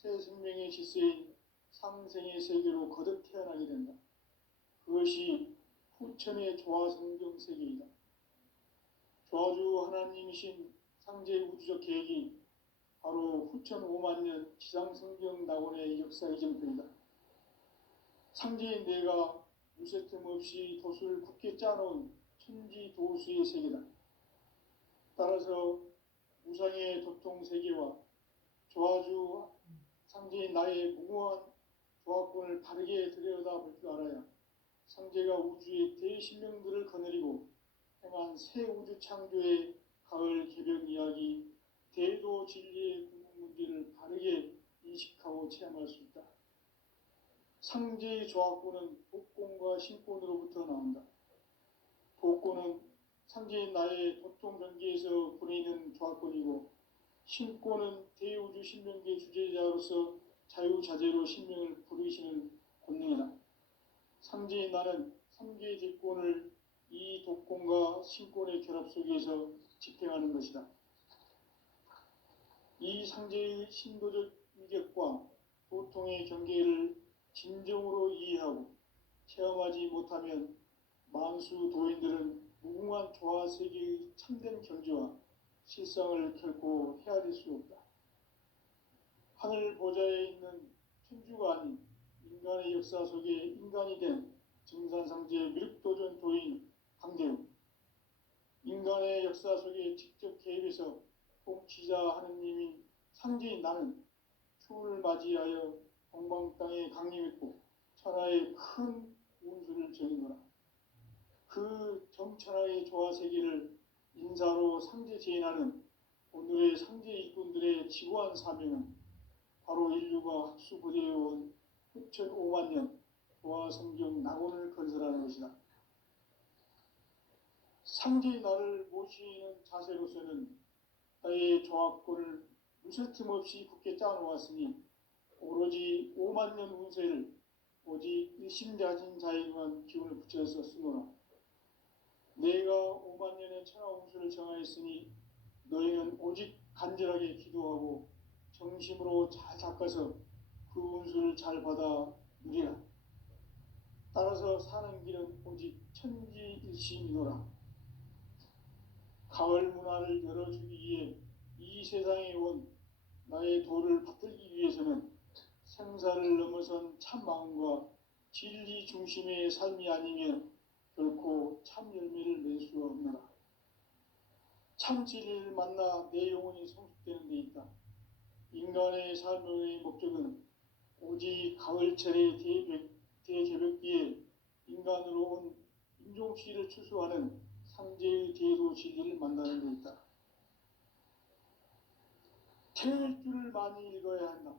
새 생명의 질서인 상생의 세계로 거듭 태어나게 된다. 그것이 후천의 조화성경 세계이다. 조화주 하나님이신 상제의 우주적 계획이 바로 후천 5만 년 지상성경 낙원의 역사의 정표이다. 상제인 내가 무쇠틈 없이 도수를 굳게 짜놓은 천지도수의 세계다. 따라서 우상의 도통 세계와 조화주 상제인 나의 무궁한 조화권을 바르게 들여다볼 줄 알아야 상제가 우주의 대신명들을 거느리고 행한 새 우주 창조의 가을 개벽 이야기, 대도 진리의 궁극 문제를 바르게 인식하고 체험할 수 있다. 상제의 조화권은 복권과 신권으로부터 나온다. 복권은 상제인 나의 도통 경계에서 보내는 조화권이고, 신권은 대우주 신명계 주제자로서 자유자재로 신명을 부르시는 권능이다. 상제인 나는 3개의 대권을 이 독권과 신권의 결합 속에서 집행하는 것이다. 이 상제의 신도적 위격과 도통의 경계를 진정으로 이해하고 체험하지 못하면 만수 도인들은 무궁한 조화세계의 참된 경지와 실상을 결코 헤아릴 수 없다. 하늘 보좌에 있는 천주가 아닌 인간의 역사 속에 인간이 된 증산상제 미륵도전 도인 강대우, 인간의 역사 속에 직접 개입해서 통치자 하느님인 상제인 나는 추운을 맞이하여 동방 땅에 강림했고 천하의 큰 운수를 정인거라. 그 정천하의 조화세계를 인사로 상제 제인하는 오늘의 상제 일꾼들의 지구한 사명은 바로 인류가 학수부대해온 후천 5만 년 조화성경 낙원을 건설하는 것이다. 상제의 나를 모시는 자세로서는 나의 조화권을 무쇠틈 없이 굳게 짜놓았으니 오로지 5만 년 운세를 오직 일심자진 자에게만 기운을 붙여서 쓰노라. 내가 5만 년의 천하 운수를 정하였으니 너희는 오직 간절하게 기도하고 정심으로 잘 닦아서 그 운수를 잘 받아 누리라. 따라서 사는 길은 오직 천지일심이노라. 가을 문화를 열어주기 위해 이 세상에 온 나의 도를 받들기 위해서는 생사를 넘어선 참 마음과 진리 중심의 삶이 아니면 결코 참 열매를 낼 수 없노라. 참 진리를 만나 내 영혼이 성숙되는 데 있다. 인간의 삶의 목적은 오직 가을철의 대개벽기에 인간으로 온 인종씨를 추수하는 상제의 대도 진리를 만나는 데 있다. 태일주를 많이 읽어야 한다.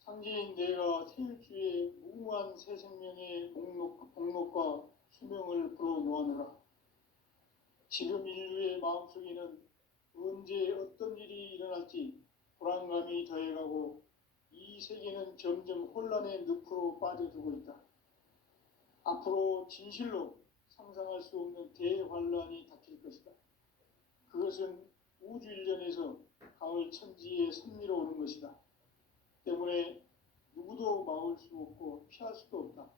상제인 내가 태일주의 무궁한 새 생명의 목록과 수명을 불어놓아노라. 지금 인류의 마음속에는 언제 어떤 일이 일어날지 불안감이 더해가고 이 세계는 점점 혼란의 늪으로 빠져들고 있다. 앞으로 진실로 상상할 수 없는 대환란이 닥칠 것이다. 그것은 우주 일련에서 가을 천지의 섭리로 오는 것이다. 때문에 누구도 막을 수 없고 피할 수도 없다.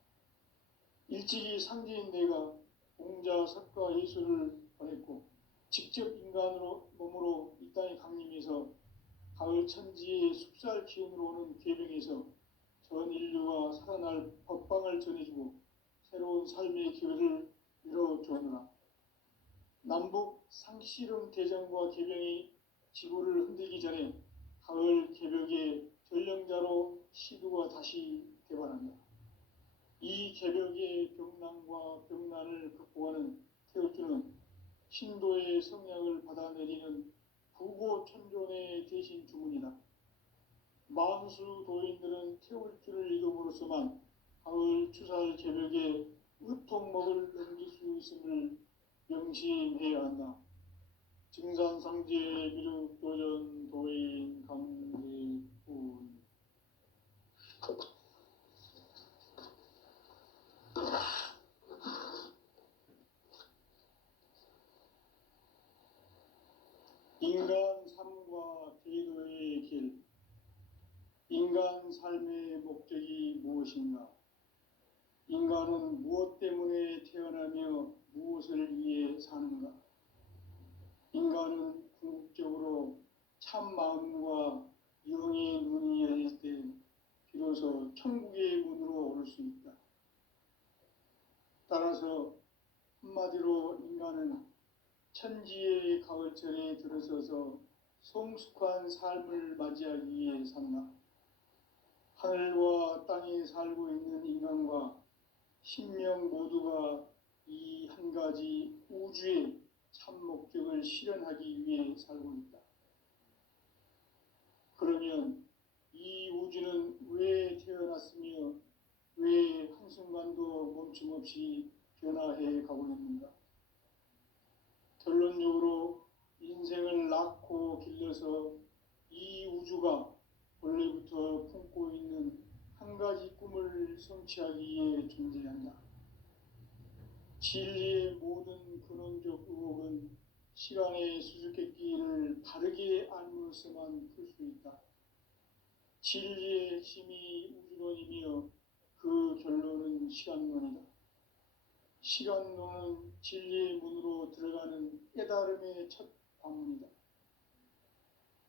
일찍이 상제인 내가 공자, 석가, 예수를 보냈고 직접 인간으로 몸으로 이 땅에 강림해서 가을 천지의 숲살 기운으로 오는 계명에서 전 인류가 살아날 법방을 전해주고 새로운 삶의 기회를 열어주었노라. 남북 상씨름 대전과 개병이 지구를 흔들기 전에 가을 개벽의 전령자로 시두가 다시 개발한다. 이 개벽의 병난과 병난을 극복하는 태울주는 신도의 성약을 받아내리는 부고천존의 대신 주문이다. 만수 도인들은 태울주를 읽음으로써만 가을 추살 개벽에 의통목을 넘길 수 있음을 명심해야 한다. 증산상제 미륵도전 도인 강대훈. 인간 삶과 대도의 길. 인간 인간 삶의 목적이 무엇인가? 인간은 무엇 때문에 태어나며 무엇을 위해 사는가? 인간은 궁극적으로 참 마음과 영의 눈이 열릴 때 비로소 천국의 문으로 올 수 있다. 따라서 한마디로 인간은 천지의 가을철에 들어서서 성숙한 삶을 맞이하기 위해 산다. 하늘과 땅에 살고 있는 인간과 신명 모두가 이 한 가지 우주의 참 목적을 실현하기 위해 살고 있다. 그러면 이 우주는 왜 태어났으며 왜 한순간도 멈춤없이 변화해 가고 있는가? 결론적으로 인생을 낳고 길러서 이 우주가 원래부터 품고 있는 한 가지 꿈을 성취하기 위해 존재한다. 진리의 모든 근원적 의혹은 시간의 수수께끼를 바르게 알므로서만 풀 수 있다. 진리의 핵심이 우주론이며 그 결론은 시간론이다. 시간론은 진리의 문으로 들어가는 깨달음의 첫 관문이다.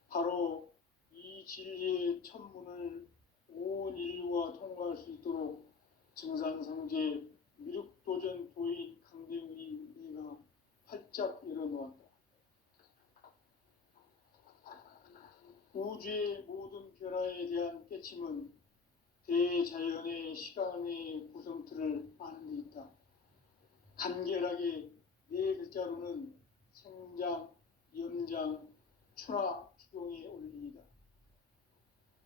바로 이 진리의 첫 문을 온 인류가 통과할 수 있도록 증산성제 미륵도전 도인 강대훈이 내가 활짝 열어놓았다. 우주의 모든 변화에 대한 깨침은 대자연의 시간의 구성틀을 아는 데 있다. 간결하게 네 글자로는 생장, 연장, 추나 추동의 원리이다.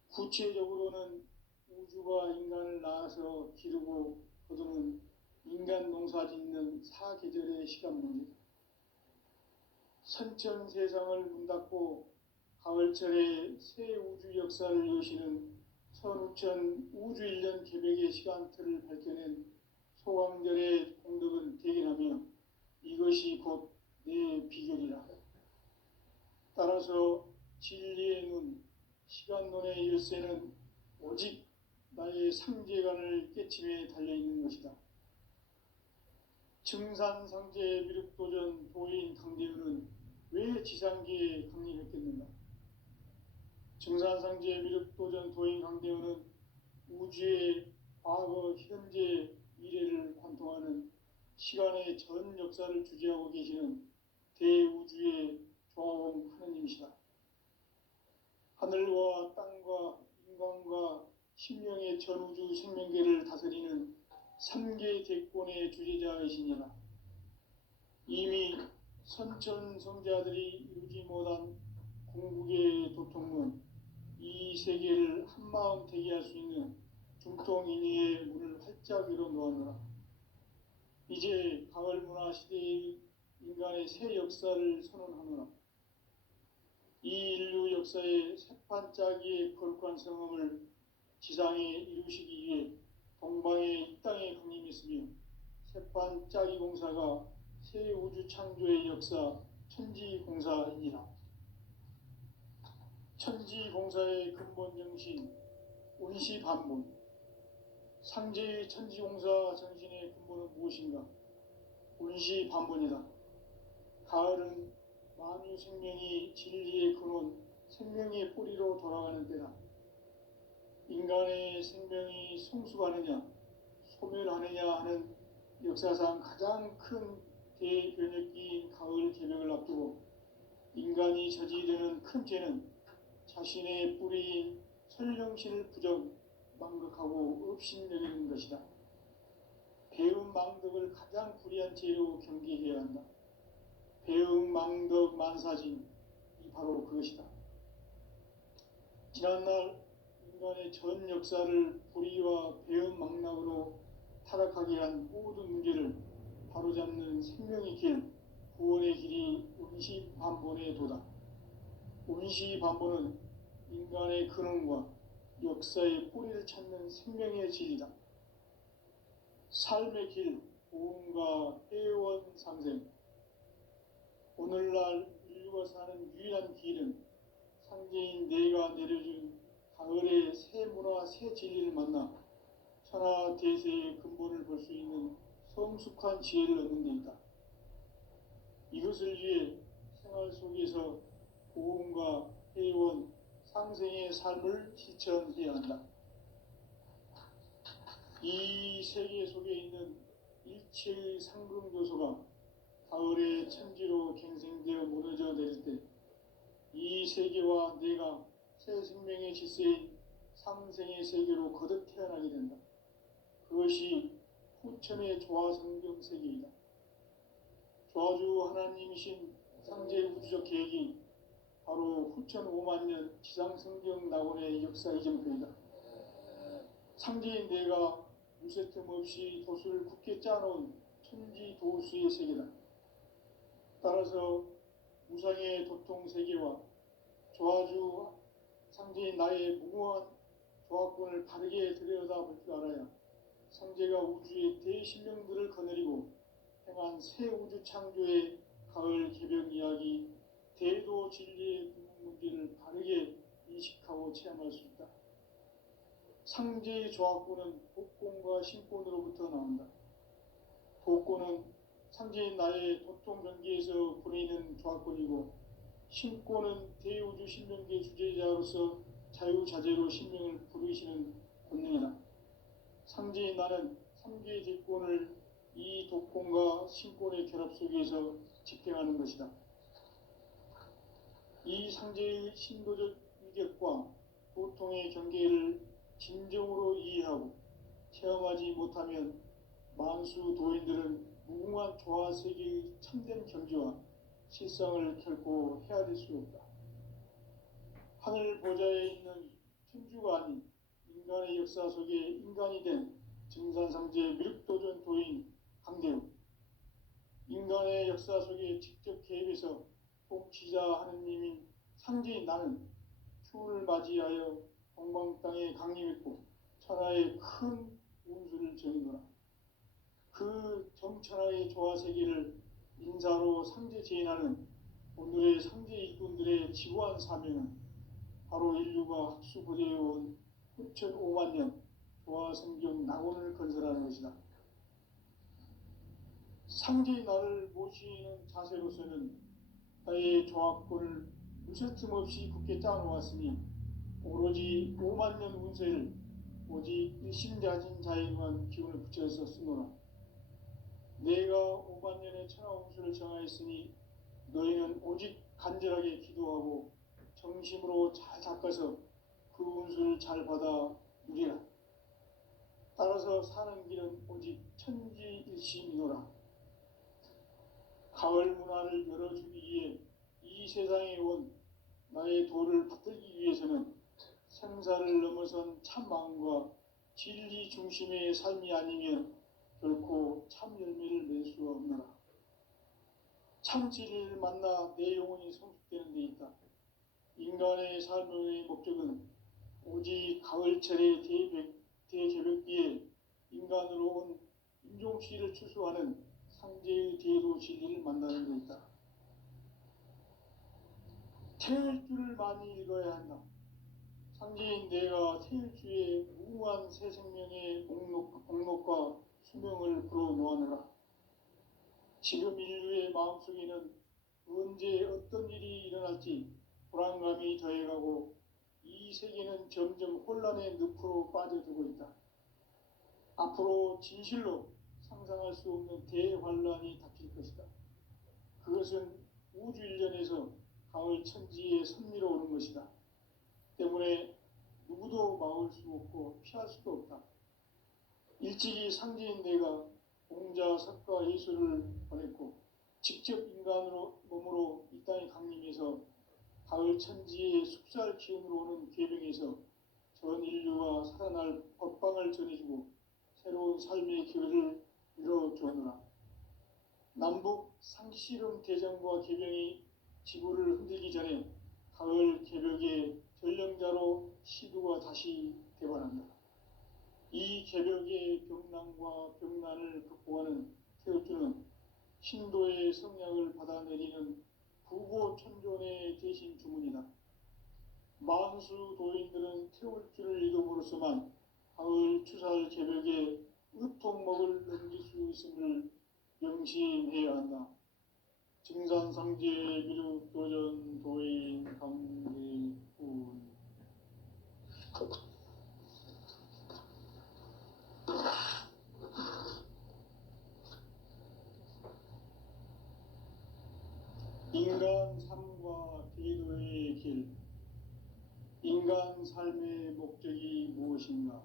구체적으로는 우주가 인간을 낳아서 기르고 거두는 인간 농사 짓는 사계절의 시간 문제다. 선천 세상을 문 닫고 가을철에 새 우주 역사를 여시는 선우천 우주 1년 개벽의 시간틀을 밝혀낸 소강절의 공덕은 대견하며 이것이 곧 내 비결이라. 따라서 진리의 눈, 시간론의 열쇠는 오직 나의 상제관을 깨침에 달려있는 것이다. 증산상제 미륵도전 도인 강대훈은 왜 지상계에 강림했겠는가? 증산상제 미륵도전 도인 강대훈은 우주의 과거, 현재, 미래를 관통하는 시간의 전 역사를 주재하고 계시는 대우주의 조화공 하느님이시다. 하늘과 땅과 인간과 신명의 전우주 생명계를 다스리는 3계 대권의 주재자이시니라. 이미 선천성자들이 이루지 못한 궁극의 도통문, 이 세계를 한마음 되게 할 수 있는 중통인의의 문을 활짝 열어놓았노라. 이제 가을 문화 시대의 인간의 새 역사를 선언하노라. 이 인류 역사의 새판짜기의 거룩한 성험을 지상에 이루시기 위해 동방의 이 땅에 강림했으며 새판짜기 공사가 새 우주 창조의 역사 천지공사이니라. 천지공사의 근본 정신 운시반본, 상제의 천지공사 정신의 근본은 무엇인가? 운시반본이다. 가을은 만유 생명이 진리의 근원, 생명의 뿌리로 돌아가는 때다. 인간의 생명이 성숙하느냐, 소멸하느냐 하는 역사상 가장 큰 대변혁기인 가을 개벽을 앞두고 인간이 저지르는 큰 죄는 자신의 뿌리인 설령신을 부정, 망극하고 업신여기는 것이다. 배움 망덕을 가장 불의한 죄로 경계해야 한다. 배움 망덕 만사진이 바로 그것이다. 지난날 인간의 전 역사를 불의와 배움 망락으로 타락하게 한 모든 문제를 바로잡는 생명의 길, 구원의 길이 운시반본의 도다. 운시반본은 인간의 근원과 역사의 뿌리를 찾는 생명의 진리다. 삶의 길, 보험과 회원 상생. 오늘날 인류가 사는 유일한 길은 상제인 내가 내려준 가을의 새 참과 새 진리를 만나 천하 대세의 근본을 볼 수 있는 성숙한 지혜를 얻는 데 있다. 이것을 위해 생활 속에서 고음과 회원, 상생의 삶을 실천해야 한다. 이 세계 속에 있는 일체의 상승교소가 가을의 천지로 갱생되어 무너져 내릴 때 이 세계와 내가 새 생명의 질서인 상생의 세계로 거듭 태어나게 된다. 그것이 후천의 조화성경 세계이다. 조화주 하나님이신 상제 우주적 계획이 바로 후천 5만 년 지상성경 낙원의 역사 이정표이다. 상제인 내가 무쇠 틈 없이 도수를 굳게 짜놓은 천지 도수의 세계다. 따라서 무상의 도통 세계와 조화주 상제인 나의 무궁한 조화권을 바르게 들여다볼 줄 알아야 상제가 우주의 대신령들을 거느리고 행한 새 우주 창조의 가을 개벽 이야기, 대도 진리의 궁극 문제를 바르게 인식하고 체험할 수 있다. 상제의 조화권은 복권과 신권으로부터 나온다. 복권은 상제인 나의 도통 경계에서 보내는 조화권이고, 신권은 대우주 신명계 주제자로서 자유자재로 신명을 부르시는 권능이다. 상제인 나는 3개의 대권을 이 독권과 신권의 결합 속에서 집행하는 것이다. 이 상제의 신도적 위격과 보통의 경계를 진정으로 이해하고 체험하지 못하면 만수 도인들은 무궁한 조화세계의 참된 경지와 실상을 결코 헤아릴 수 없다. 하늘 보좌에 있는 천주가 아닌 인간의 역사 속에 인간이 된 증산상제 미륵도전 도인 강대우, 인간의 역사 속에 직접 개입해서 통치자 하느님인 상제인 나는 추운을 맞이하여 동방 땅에 강림했고 천하의 큰 운수를 정의노라. 그 정천하의 조화세계를 인사로 상제 제인하는 오늘의 상제 일꾼들의 지구한 사명은 바로 인류가 학수고대해온 후천 5만 년 조화성경 낙원을 건설하는 것이다. 상제의 나를 모시는 자세로서는 나의 조합권을 무쇠틈 없이 굳게 짜놓았으니 오로지 5만 년 운세를 오직 일심자진 자에만 기운을 붙여서 쓰노라. 내가 5만 년의 천하 운수를 정하였으니 너희는 오직 간절하게 기도하고 정심으로 잘 닦아서 그 운수를 잘 받아 누리라. 따라서 사는 길은 오직 천지일심이노라. 가을 문화를 열어주기 위해 이 세상에 온 나의 도를 받들기 위해서는 생사를 넘어선 참 마음과 진리 중심의 삶이 아니면 결코 참 열매를 맺을 수 없노라. 참 진리를 만나 내 영혼이 성숙되는 데 있다. 인간의 삶의 목적은 오직 가을철의 대개벽기에 인간으로 온 인종시를 추수하는 상제의 대도 진리를 만나는 데 있다. 태일주를 많이 읽어야 한다. 상제인 내가 태일주의 무궁한 새 생명의 목록과 수명을 불어놓아노라. 지금 인류의 마음속에는 언제 어떤 일이 일어날지 불안감이 더해가고 이 세계는 점점 혼란의 늪으로 빠져들고 있다. 앞으로 진실로 상상할 수 없는 대환란이 닥칠 것이다. 그것은 우주 일련에서 가을 천지에 선미로 오는 것이다. 때문에 누구도 막을 수 없고 피할 수도 없다. 일찍이 상제인 내가 공자, 석가, 예수를 보냈고 직접 인간으로 몸으로 이 땅에 강림해서 가을 천지의 숙살 기운으로 오는 계명에서 전 인류가 살아날 법방을 전해주고 새로운 삶의 기회를 열어주었노라. 남북 상시름 대전과 계명이 지구를 흔들기 전에 가을 개벽의 전령자로 시두가 다시 대발한다. 이 개벽의 병난과 병난을 극복하는 태울주는 신도의 성약을 받아내리는 부고천존의 대신 주문이다. 만수 도인들은 태울주를 이름으로 인간으로서만 가을 추살 개벽에 으통목을 넘길 수 있음을 명심해야 한다. 증산상제 미륵도전 도인 강대훈. 인간 삶과 기도의 길. 인간 삶의 목적이 무엇인가?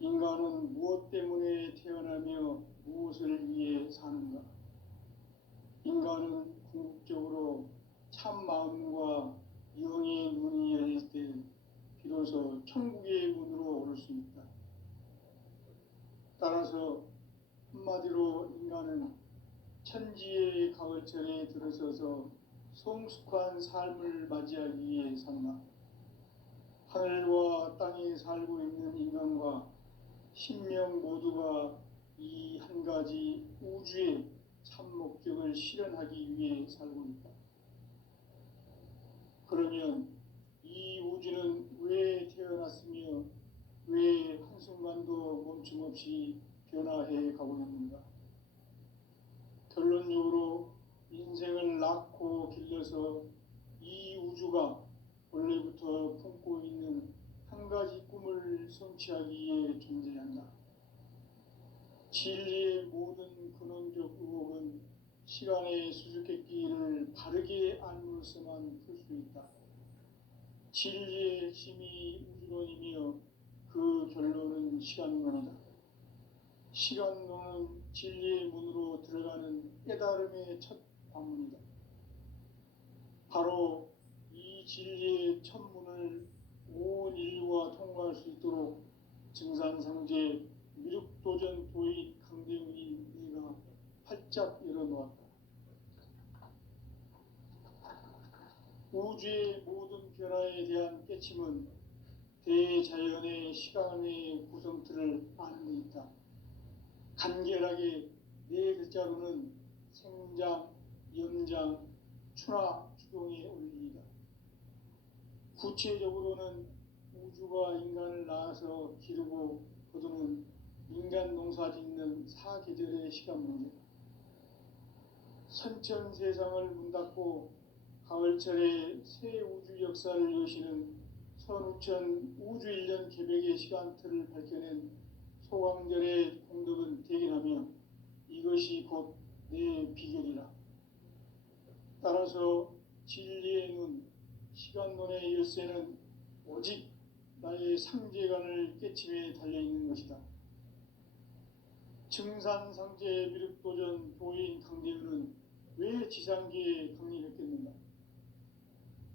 인간은 무엇 때문에 태어나며 무엇을 위해 사는가? 인간은 궁극적으로 참 마음과 영의 문이 열릴 때 비로소 천국의 문으로 오를 수 있다. 따라서 한마디로 인간은 천지의 가을철에 들어서서 성숙한 삶을 맞이하기 위해 산다. 하늘과 땅에 살고 있는 인간과 신명 모두가 이 한 가지 우주의 참 목적을 실현하기 위해 살고 있다. 그러면 이 우주는 왜 태어났으며 왜 한순간도 멈춤 없이 변화해 가고 있는가? 결론적으로 인생을 낳고 길러서 이 우주가 원래부터 품고 있는 한 가지 꿈을 성취하기 위해 존재한다. 진리의 모든 근원적 의혹은 시간의 수수께끼를 바르게 알므로서만 풀 수 있다. 진리의 핵심이 우주론이며 그 결론은 시간론이다. 시간론은 진리의 문으로 들어가는 깨달음의 첫 관문이다. 바로 이 진리의 첫 문을 온 인류가 통과할 수 있도록 증산상제 미륵도전 도인 강대훈이 내가 활짝 열어놓았다. 우주의 모든 변화에 대한 깨침은 대자연의 시간의 구성틀을 아는 데 있다. 간결하게 네 글자로는 생장, 염장, 추나 추동의 원리이다. 구체적으로는 우주가 인간을 낳아서 기르고 거두는 인간 농사 짓는 사계절의 시간 문제다. 선천 세상을 문 닫고 가을철에 새 우주 역사를 여시는 선우천 우주 1년 개벽의 시간틀을 밝혀낸 소강절의 공덕은 대견하며 이것이 곧 내 비결이라. 따라서 진리의 눈, 시간론의 열쇠는 오직 나의 상제관을 깨침에 달려있는 것이다. 증산상제 미륵도전 도인 강대훈은 왜 지상계에 강림했겠는가?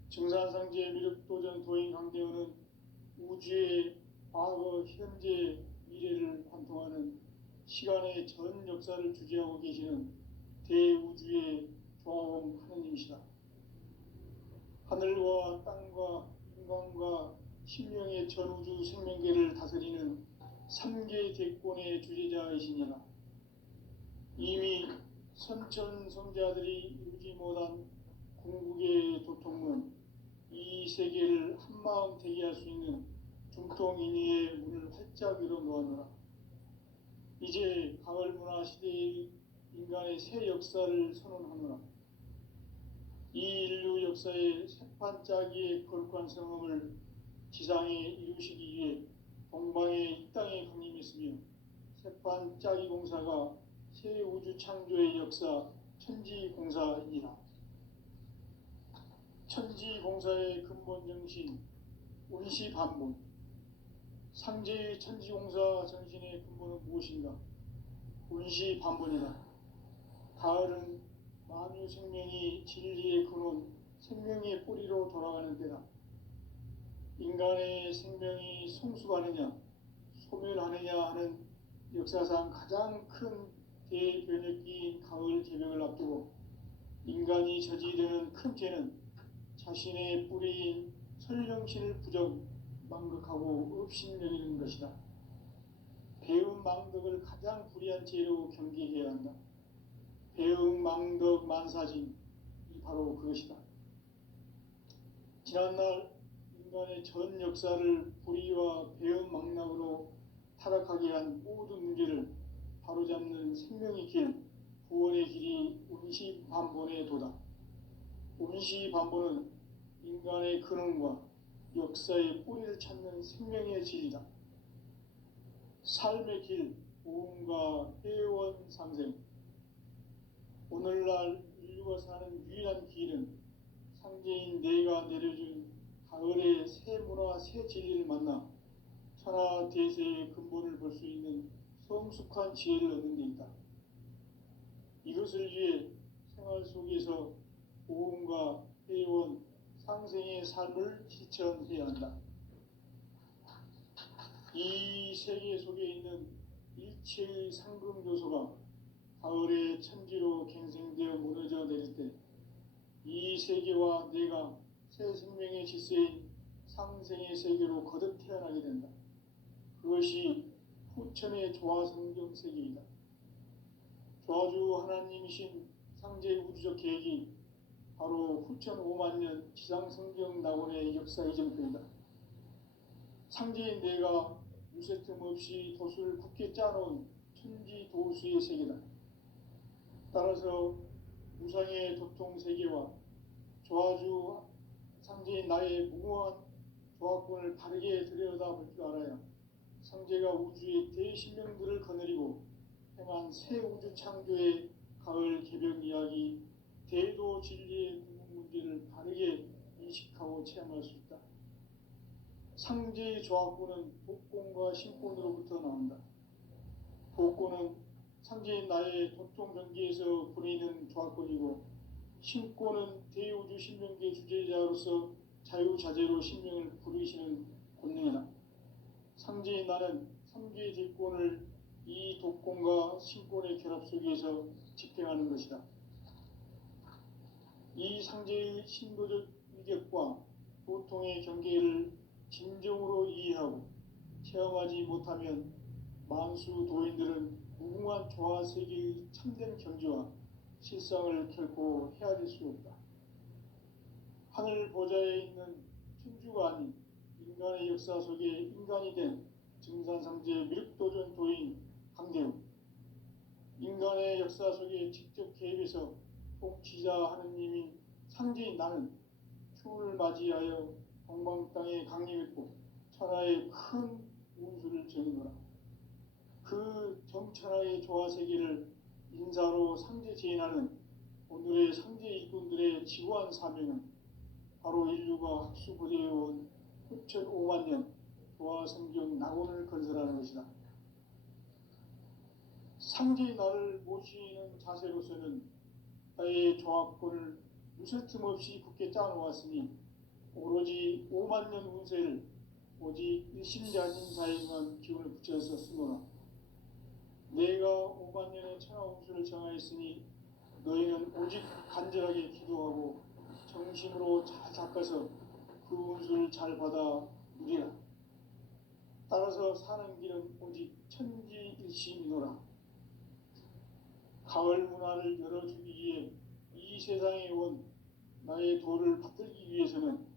증산상제 미륵도전 도인 강대훈은 우주의 과거, 현재, 미래를 관통하는 시간의 전 역사를 주재하고 계시는 대우주의 조화음 하느님이시다. 하늘과 땅과 인간과 신명의 전우주 생명계를 다스리는 3계 대권의 주재자이시니라. 이미 선천성자들이 이루지 못한 궁극의 도통문, 이 세계를 한마음 되게 할 수 있는 중통인의의 문을 활짝 열어놓아노라. 이제 가을 문화 시대의 인간의 새 역사를 선언하노라. 이 인류 역사의 새판짜기의 거룩한 성험을 지상에 이루시기 위해 동방의 이 땅에 강림했으며 새판짜기 공사가 새 우주 창조의 역사 천지공사이니라. 천지공사의 근본 정신 운시반문. 상제의 천지공사 정신의 근본은 무엇인가? 운시반문이다. 가을은 만유 생명이 진리의 근원, 생명의 뿌리로 돌아가는 때다. 인간의 생명이 성숙하느냐, 소멸하느냐 하는 역사상 가장 큰 대변혁기인 가을 개벽을 앞두고 인간이 저지르는 큰 죄는 자신의 뿌리인 설령신을 부정, 망극하고 업신여기는 것이다. 배움 망덕을 가장 불의한 죄로 경계해야 한다. 배움 망덕 만사진, 이 바로 그것이다. 지난날 인간의 전 역사를 불의와 배은망락으로 타락하게 한 모든 문제를 바로잡는 생명의 길, 구원의 길이 운시반본의 도다. 운시반본은 인간의 근원과 역사의 뿌리를 찾는 생명의 진리다. 삶의 길, 보험과 회원 상생. 오늘날 인류가 사는 유일한 길은 상제인 내가 내려준 가을의 새 문화, 새 진리를 만나 천하 대세의 근본을 볼 수 있는 성숙한 지혜를 얻는 데 있다. 이것을 위해 생활 속에서 보험과 회원, 상생의 삶을 실천해야 한다. 이 세계 속에 있는 일체의 상금 요소가 가을의 천지로 갱생되어 무너져 내릴 때 이 세계와 내가 새 생명의 질서인 상생의 세계로 거듭 태어나게 된다. 그것이 후천의 조화성경 세계이다. 조화주 하나님이신 상제의 우주적 계획이 바로 후천 5만년 지상성경 낙원의 역사 이정표이다. 상제인 내가 유세 틈 없이 도수를 굳게 짜놓은 천지 도수의 세계다. 따라서 무상의 도통세계와 조화주 상제인 나의 무궁한 조화권을 바르게 들여다볼 줄 알아야 상제가 우주의 대신령들을 거느리고 행한 새 우주 창조의 가을 개벽 이야기, 대도 진리의 궁극 문제를 바르게 인식하고 체험할 수 있다. 상제의 조화권은 복권과 신권으로부터 나온다. 복권은 상제인 나의 도통 경계에서 부리는 조화권이고, 신권은 대우주 신명계 주제자로서 자유자재로 신명을 부르시는 권능이다. 상제인 나는 3개 질권을 이 독권과 신권의 결합 속에서 집행하는 것이다. 이 상제의 신도적 인격과 보통의 경계를 진정으로 이해하고 체험하지 못하면 만수 도인들은 무궁한 조화 세계의 참된 경지와 실상을 결코 헤아릴 수 없다. 하늘 보좌에 있는 천주가 아닌 인간의 역사 속에 인간이 된 증산상제 미륵도전 도인 강대우, 인간의 역사 속에 직접 개입해서 통치자 하느님인 상제인 나는 추운을 맞이하여 동방 땅에 강림했고 천하의 큰 운수를 정해노라. 그 정천하의 조화세계를 인사로 상제 제인하는 오늘의 상제 일꾼들의 지구한 사명은 바로 인류가 학수부대해온 후천 5만년 조화성경 낙원을 건설하는 것이다. 상제의 나를 모시는 자세로서는 나의 조합권을 무슨 틈 없이 굳게 짜놓았으니 오로지 5만년 운세를 오직 일심자진 자에만 기운을 붙여서 쓰노라. 내가 5만년의 천하 운수를 정하였으니 너희는 오직 간절하게 기도하고 정심으로 잘 닦아서 그 운수를 잘 받아 누리라. 따라서 사는 길은 오직 천지일심이노라. 가을 문화를 열어주기 위해 이 세상에 온 나의 도를 받들기 위해서는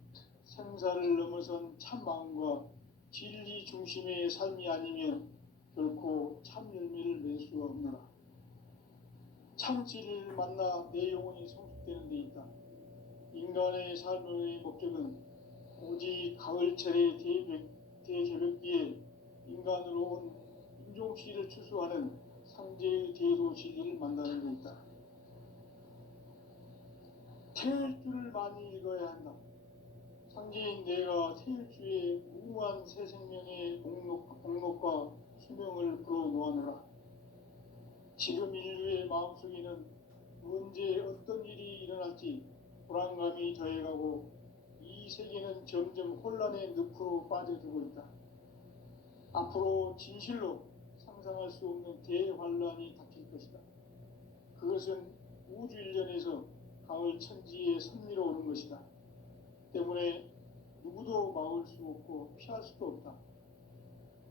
생사를 넘어선 참 마음과 진리 중심의 삶이 아니면 결코 참 열매를 맺을 수가 없노라. 참 진리를 만나 내 영혼이 성숙되는 데 있다. 인간의 삶의 목적은 오직 가을철의 대개벽기에 인간으로 온 인종시를 추수하는 상제의 대도 진리를 만나는 데 있다. 태일주를 많이 읽어야 한다. 상제인 내가 태일주의 무궁한 새 생명의 목록과 수명을 불어놓아노라. 지금 인류의 마음속에는 언제 어떤 일이 일어날지 불안감이 더해가고 이 세계는 점점 혼란의 늪으로 빠져들고 있다. 앞으로 진실로 상상할 수 없는 대환란이 닥칠 것이다. 그것은 우주 일련에서 가을 천지에 선미로 오는 것이다. 때문에 누구도 막을 수 없고 피할 수도 없다.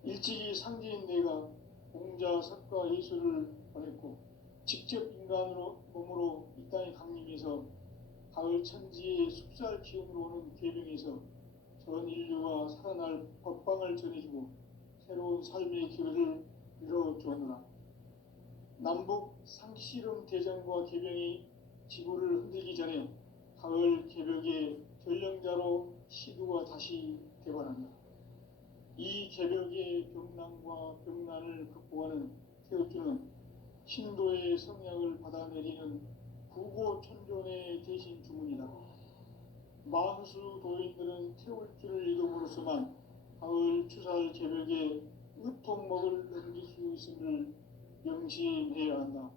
일찍이 상제인 내가 공자, 석가, 예수를 보냈고 직접 인간으로 몸으로 이 땅에 강림해서 가을 천지의 숲살 기운으로 오는 궤병에서 전 인류가 살아날 법방을 전해주고 새로운 삶의 기회를 열어주었노라. 남북 상시름 대전과 개병이 지구를 흔들기 전에 가을 개벽의 전령자로 시두가 다시 대발한다. 이 개벽의 병난과 병난을 극복하는 태우주는 신도의 성약을 받아내리는 구고천존의 대신 주문이다. 만수 도인들은 태울주를 이름으로서만 가을 추살 개벽의 으통목을 넘길 수 있음을 명심해야 한다.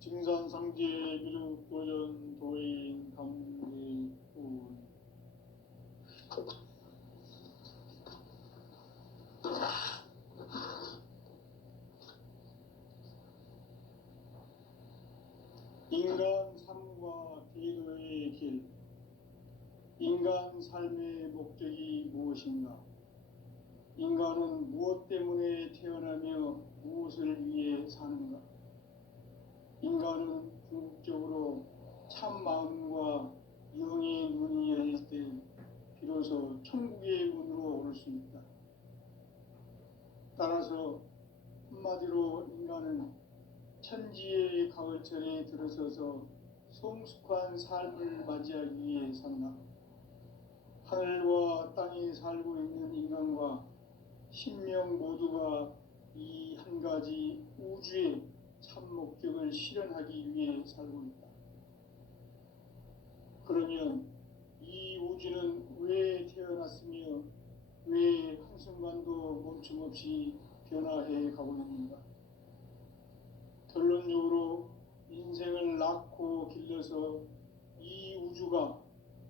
증산상제 미륵도전 도인 강대군. 인간 삶과 기도의 길. 인간 삶의 목적이 무엇인가? 인간은 무엇 때문에 태어나며 무엇을 위해 사는가? 인간은 궁극적으로 참 마음과 영의 문이 열릴 때 비로소 천국의 문으로 오를 수 있다. 따라서 한마디로 인간은 천지의 가을철에 들어서서 성숙한 삶을 맞이하기 위해 산다. 하늘과 땅에 살고 있는 인간과 신명 모두가 이 한 가지 우주의 참 목적을 실현하기 위해 살고 있다. 그러면 이 우주는 왜 태어났으며 왜 한순간도 멈춤없이 변화해 가고 있는가? 결론적으로 인생을 낳고 길러서 이 우주가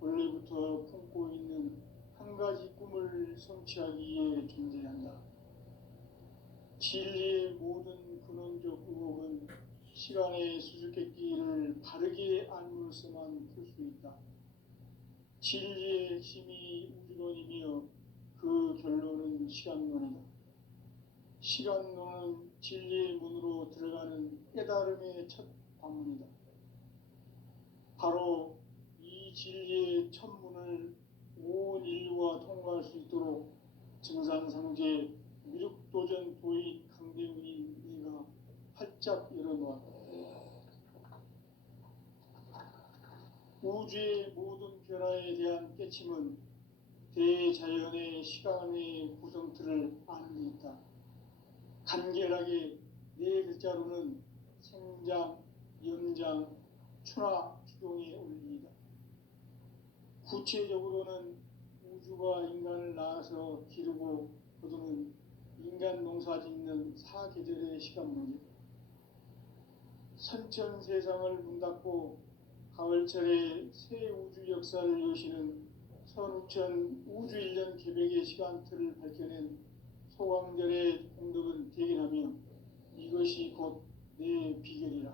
원래부터 품고 있는 한 가지 꿈을 성취하기 위해 존재한다. 진리의 모든 근원적 의혹은 시간의 수수께끼를 바르게 알므로서만 풀 수 있다. 진리의 핵심이 우주론이며 그 결론은 시간론이다. 시간론은 진리의 문으로 들어가는 깨달음의 첫 관문이다. 바로 이 진리의 첫 문을 온 인류가 통과할 수 있도록 증산상제 미륵도전 도인 강대훈이 네가 활짝 열어놓았다. 우주의 모든 변화에 대한 깨침은 대자연의 시간의 구성틀을 아는 데 있다. 간결하게 네 글자로는 생장, 염장, 추나 추동의 원리이다. 구체적으로는 우주가 인간을 낳아서 기르고 거두는 인간 농사 짓는 사계절의 시간문이다. 선천 세상을 문닫고 가을철에 새 우주 역사를 여시는 선우천 우주 1년 개벽의 시간틀을 밝혀낸 소강절의 공덕은 대견하며 이것이 곧 내 비결이라.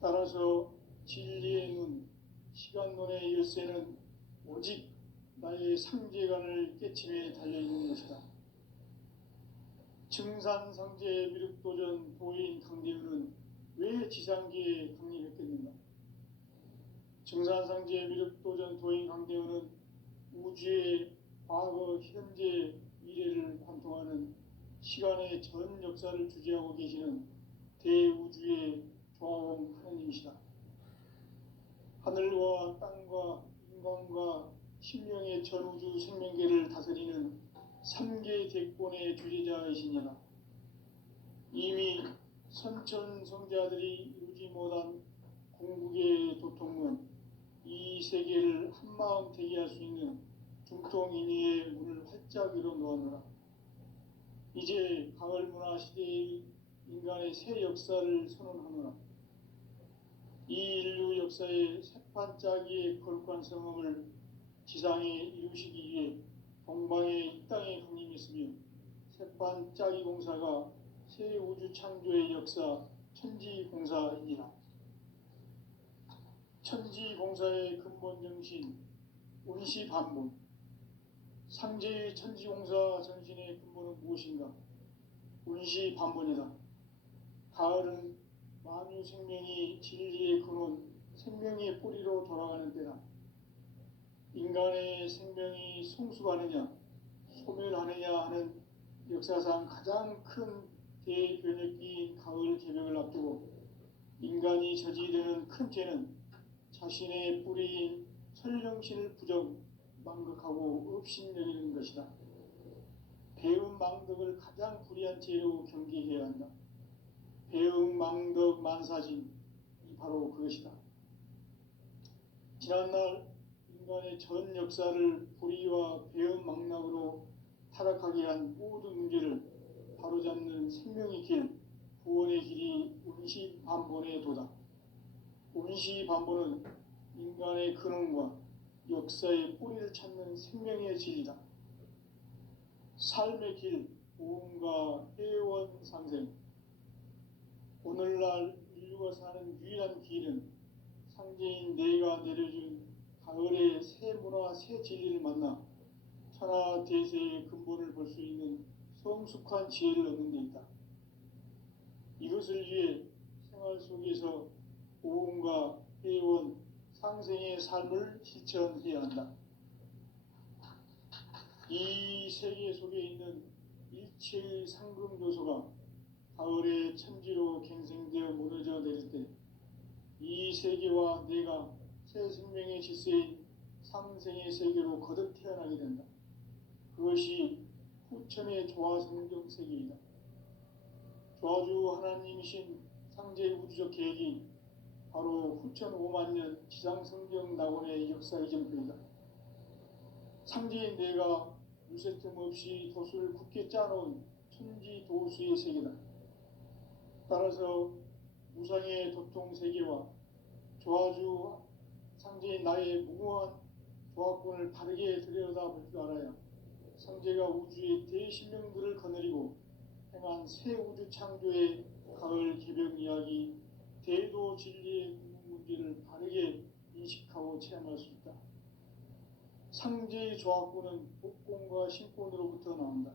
따라서 진리의 눈, 시간론의 열쇠는 오직 나의 상제관을 깨침에 달려있는 것이다. 증산상제 미륵도전 도인 강대훈은 왜 지상계에 강림했겠는가? 증산상제 미륵도전 도인 강대훈은 우주의 과거, 현재, 미래를 관통하는 시간의 전 역사를 주재하고 계시는 대우주의 조화원 하느님이시다. 하늘과 땅과 인간과 신명의 전우주 생명계를 다스리는 3개 대권의 주재자이시니라. 이미 선천성자들이 이루지 못한 궁극의 도통은 이 세계를 한마음 되게 할 수 있는 중통인의의 문을 활짝 열어 놓았노라. 이제 가을 문화 시대의 인간의 새 역사를 선언하노라. 이 인류 역사의 새판짜기의 거룩한 성험을 지상에 이루시기 위해 동방의 이 땅에 강림했으며 새판짜기 공사가 새 우주 창조의 역사 천지공사이니라. 천지공사의 근본 정신 운시반복. 상제의 천지공사 정신의 근본은 무엇인가? 운시반복이다. 가을은 만유 생명이 진리의 근원, 생명의 뿌리로 돌아가는 때다. 인간의 생명이 성숙하느냐 소멸하느냐 하는 역사상 가장 큰 대변혁기인 가을 개벽을 앞두고 인간이 저지르는 큰 죄는 자신의 뿌리인 설령신을 부정, 망극하고 업신여기는 것이다. 배음 망덕을 가장 불의한 죄로 경계해야 한다. 배음 망덕 만사진이 바로 그것이다. 지난날 인간의 전 역사를 불의와 배음 망락으로 타락하게 한 모든 문제를 바로잡는 생명의 길, 구원의 길이 운시반본의 도다. 운시반본은 인간의 근원과 역사의 뿌리를 찾는 생명의 진리다. 삶의 길, 보험과 회원 상생. 오늘날 인류가 사는 유일한 길은 상제인 내가 내려준 가을의 새 문화, 새 진리를 만나 천하 대세의 근본을 볼 수 있는 성숙한 지혜를 얻는 데 있다. 이것을 위해 생활 속에서 보험과 회원, 상생의 삶을 실천해야 한다. 이 세계 속에 있는 일체의 상금 요소가 가을의 천지로 갱생되어 무너져 내릴 때 이 세계와 내가 새 생명의 질서인 상생의 세계로 거듭 태어나게 된다. 그것이 후천의 조화성경 세계이다. 조화주 하나님이신 상제의 우주적 계획이 바로 후천 5만 년 지상성경 낙원의 역사 이정표이다. 상제인 내가 유세 틈 없이 도수를 굳게 짜놓은 천지 도수의 세계다. 따라서 무상의 도통 세계와 조화주 상제인 나의 무궁한 조화권을 바르게 들여다볼 줄 알아야 상제가 우주의 대신명들을 거느리고 행한 새 우주 창조의 가을 개벽 이야기, 대도 진리의 문제를 바르게 인식하고 체험할 수 있다. 상제의 조화권은 복권과 신권으로부터 나온다.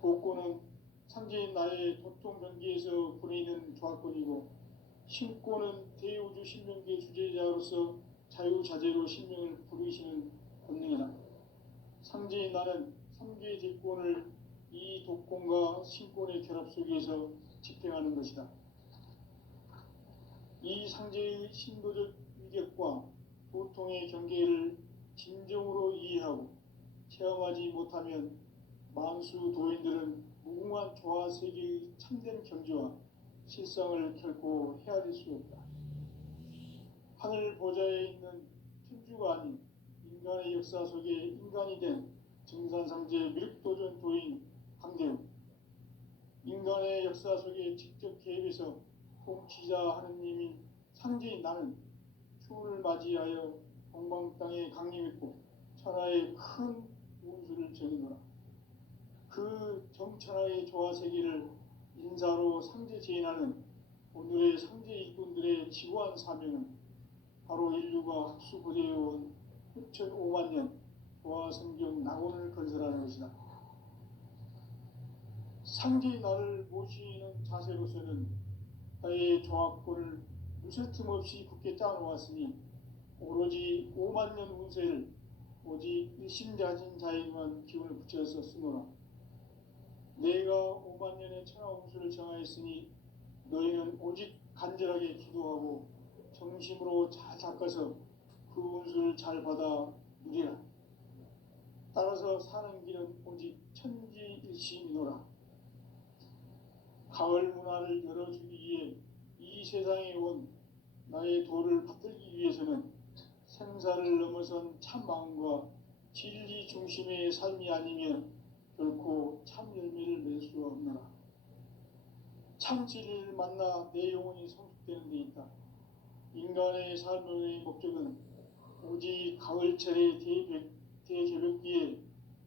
복권은 상제인 나의 도통 경계에서 보내는 조화권이고, 신권은 대우주 신명계 주제자로서 자유자재로 신명을 부르시는 권능이다. 상제인 나는 3개의 대권을 이 독권과 신권의 결합 속에서 집행하는 것이다. 이 상제의 신도적 위격과 도통의 경계를 진정으로 이해하고 체험하지 못하면 만수 도인들은 무궁한 조화 세계의 참된 경지와 실상을 결코 헤아릴 수 없다. 하늘 보좌에 있는 천주가 아닌 인간의 역사 속에 인간이 된 증산상제 미륵도전 도인 강대우, 인간의 역사 속에 직접 개입해서 통치자 하느님인 상제인 나는 추운을 맞이하여 동방 땅에 강림했고 천하의 큰 운수를 정해노라. 그 정천하의 조화세계를 인사로 상제 제인하는 오늘의 상제 일꾼들의 지구한 사명은 바로 인류가 학수고대해온 6,5만 년 조화성경 낙원을 건설하는 것이다. 상제의 나를 모시는 자세로서는 나의 조화권을 무쇠틈 없이 굳게 짜놓았으니 오로지 5만 년 운세를 오직 일심자진 자에게만 기운을 붙여서 쓰노라. 내가 5만 년의 천하 운수를 정하였으니 너희는 오직 간절하게 기도하고 정심으로 잘 닦아서 그 운수를 잘 받아 누리라. 따라서 사는 길은 오직 천지일심이노라. 가을 문화를 열어주기 위해 이 세상에 온 나의 도를 받들기 위해서는 생사를 넘어선 참 마음과 진리 중심의 삶이 아니면 결코 참 열매를 맺을 수가 없노라. 참 진리를 만나 내 영혼이 성숙되는 데 있다. 인간의 삶의 목적은 오직 가을철의 대개벽기에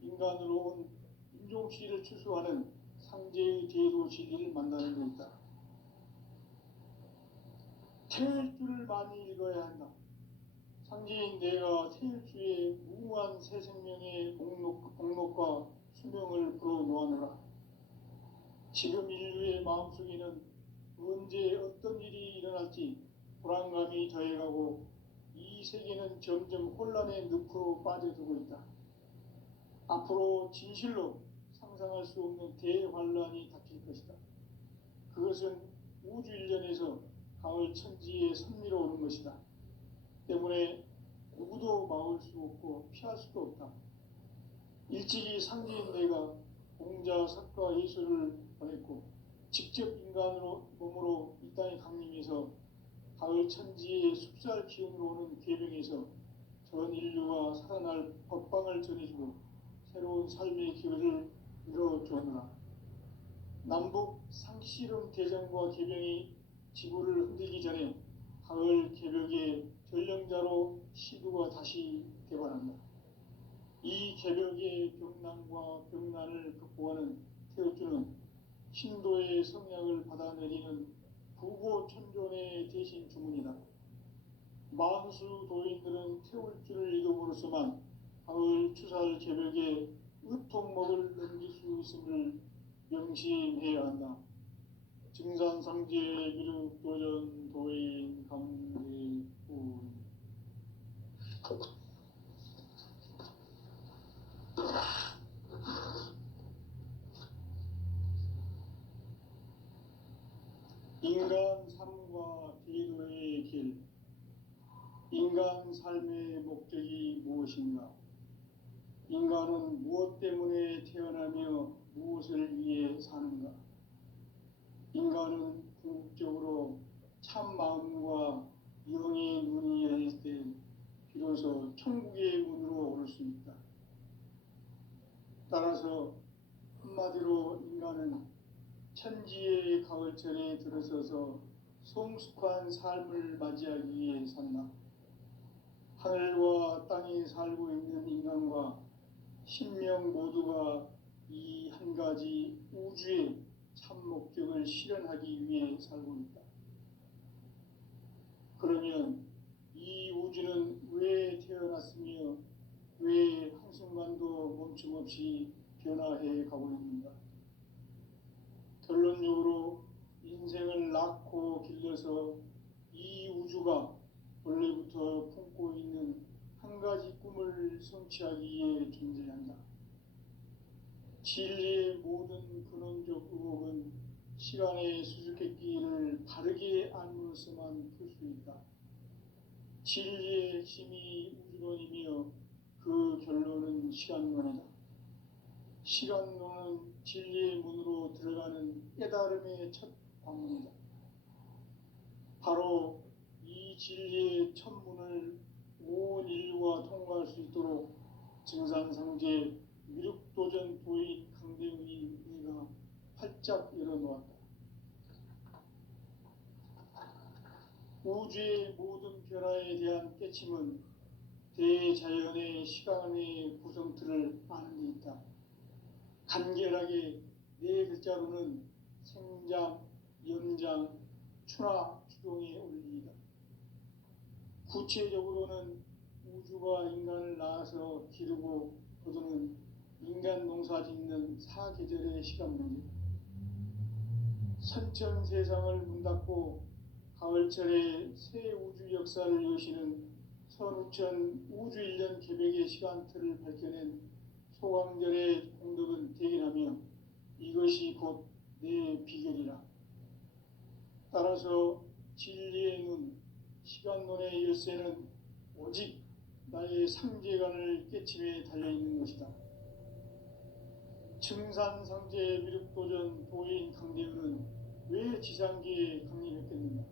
인간으로 온 인종시를 추수하는 상제의 대도 진리를 만나는 데 있다. 태일주를 많이 읽어야 한다. 상제인 내가 태일주의 무궁한 새 생명의 목록과 수명을 불어놓아노라. 지금 인류의 마음속에는 언제 어떤 일이 일어날지 불안감이 더해가고 이 이 세계는 점점 혼란의 늪으로 빠져들고 있다. 앞으로 진실로 상상할 수 없는 대환란이 닥칠 것이다. 그것은 우주 일련에서 가을 천지에 선미로 오는 것이다. 때문에 누구도 막을 수 없고 피할 수도 없다. 일찍이 상제인 내가 공자, 석가, 예수를 보냈고 직접 인간으로 몸으로 이 땅에 강림해서 가을 천지의 숲살 기운으로 오는 계명에서 전 인류가 살아날 법방을 전해주고 새로운 삶의 기회를 이뤄주었노라. 남북 상씨름 대전과 계명이 지구를 흔들기 전에 가을 개벽의 전령자로 시구가 다시 개발한다. 이 개벽의 병난과 병난을 극복하는 태우주는 신도의 성약을 받아내리는 부고천존의 대신 주문이다. 만수 도인들은 태울주를 읽음으로써만 가을 추살 개벽의 의통목을 넘길 수 있음을 명심해야 한다. 증산상제 미륵 도전 도인 강대훈. 인간 삶과 대도의 길. 인간 삶의 목적이 무엇인가? 인간은 무엇 때문에 태어나며 무엇을 위해 사는가? 인간은 궁극적으로 참 마음과 영의 눈이 열릴 때 비로소 천국의 문으로 오를 수 있다. 따라서 한마디로 인간은 천지의 가을철에 들어서서 성숙한 삶을 맞이하기 위해 산다. 하늘과 땅에 살고 있는 인간과 신명 모두가 이 한 가지 우주의 참 목적을 실현하기 위해 살고 있다. 그러면 이 우주는 왜 태어났으며 왜 한순간도 멈춤 없이 변화해 가고 있는가? 결론적으로 인생을 낳고 길러서 이 우주가 원래부터 품고 있는 한 가지 꿈을 성취하기 위해 존재한다. 진리의 모든 근원적 의혹은 시간의 수수께끼를 바르게 알므로써만 풀 수 있다. 진리의 핵심이 우주론이며 그 결론은 시간론이다. 시간론은 진리의 문으로 들어가는 깨달음의 첫 관문이다. 바로 이 진리의 첫 문을 온 인류가 통과할 수 있도록 증산상제 미륵도전 도인 강대훈이 내가 활짝 열어놓았다. 우주의 모든 변화에 대한 깨침은 대자연의 시간의 구성틀을 아는 데 있다. 간결하게 네 글자로는 생장, 연장, 추나 추동의 원리이다. 구체적으로는 우주가 인간을 낳아서 기르고 거두는 인간 농사 짓는 사계절의 시간 문제. 선천 세상을 문 닫고 가을철에 새 우주 역사를 여시는 선우천 우주 일년 개벽의 시간틀을 밝혀낸 소강절의 공덕은 대견하며 이것이 곧 내 비결이라. 따라서 진리의 눈, 시간론의 열쇠는 오직 나의 상제관을 깨침에 달려있는 것이다. 증산상제 미륵도전 도인 강대훈은 왜 지상계에 강림했겠는가?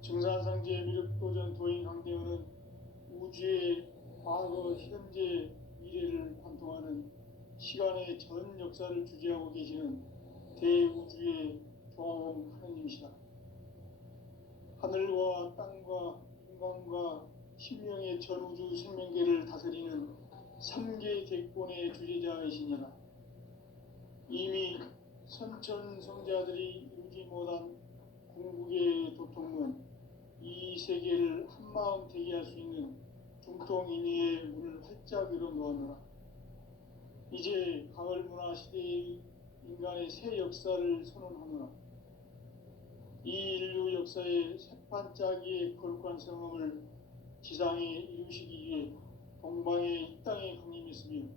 증산상제 미륵도전 도인 강대훈은 우주의 과거, 현재, 미래를 관통하는 시간의 전 역사를 주재하고 계시는 대우주의 조화원 하느님이시다. 하늘과 땅과 인간과 신명의 전우주 생명계를 다스리는 3개 객본의 주제자이시니라. 이미 선천성자들이 이루지 못한 궁극의 도통은 이 세계를 한마음 되게 할 수 있는 중통인의의 문을 활짝 열어놓았노라. 이제 가을 문화 시대의 인간의 새 역사를 선언하노라. 이 인류 역사의 새판짜기의 거룩한 성험을 지상에 이루시기 위해 동방의 이 땅에 강림했으며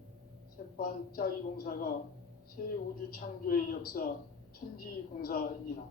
셋반 짜기 공사가 새 우주 창조의 역사 천지 공사이니라.